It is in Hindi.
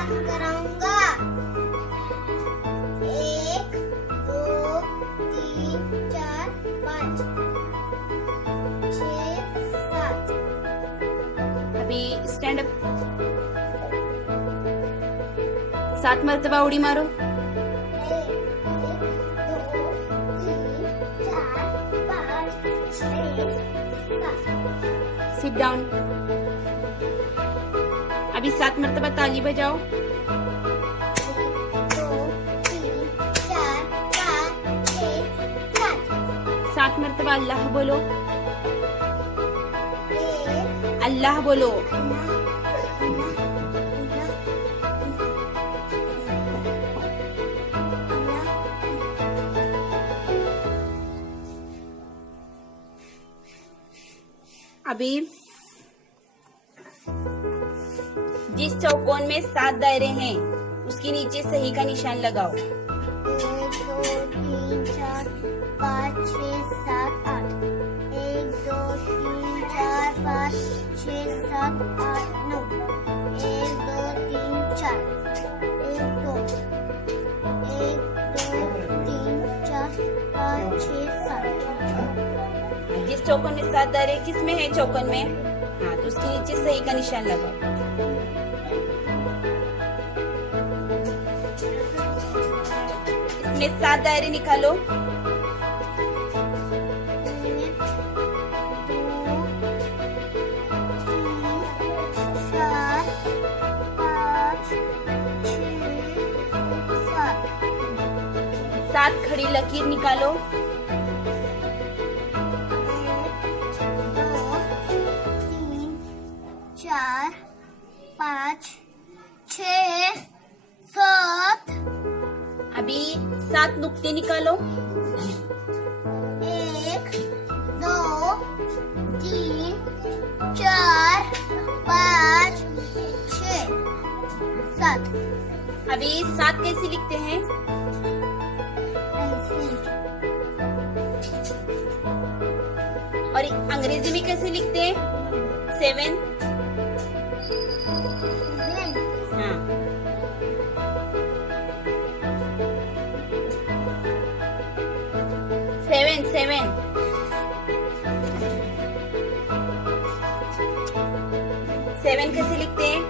काम कराऊंगा। 1 2 3 4 5 6 7। अभी स्टैंड अप। 7 मरतबा उड़ी मारो। 1 2 3 4 5 6 7। Sit down. अभी 7 मरतबा ताली बजाओ। 1 2 3 4 5 6 7। 7 मरतबा अल्लाह बोलो। 1 अल्लाह बोलो। अभी जिस चौकोन में 7 दायरे हैं उसके नीचे सही का निशान लगाओ। 1 2 3 4 5 6 7 8। 1 2 3 4 5 6 7 8 9। 1 2 3 4 1 2 3 4 5 6 7। जिस चौकोन में 7 दायरे किस में है चौकोन में? हाँ, तो उसके नीचे सही का निशान लगाओ। इसमें 7 दायरे निकालो। 7 खड़ी लकीर निकालो। 4 5 6 7। अभी 7 नुक्ते निकालो। 1 2 3 4 5 6 7। अभी 7 कैसे लिखते हैं? और अंग्रेजी में कैसे लिखते हैं? 7। हाँ, 7 7। 7 कैसे लिखते हैं?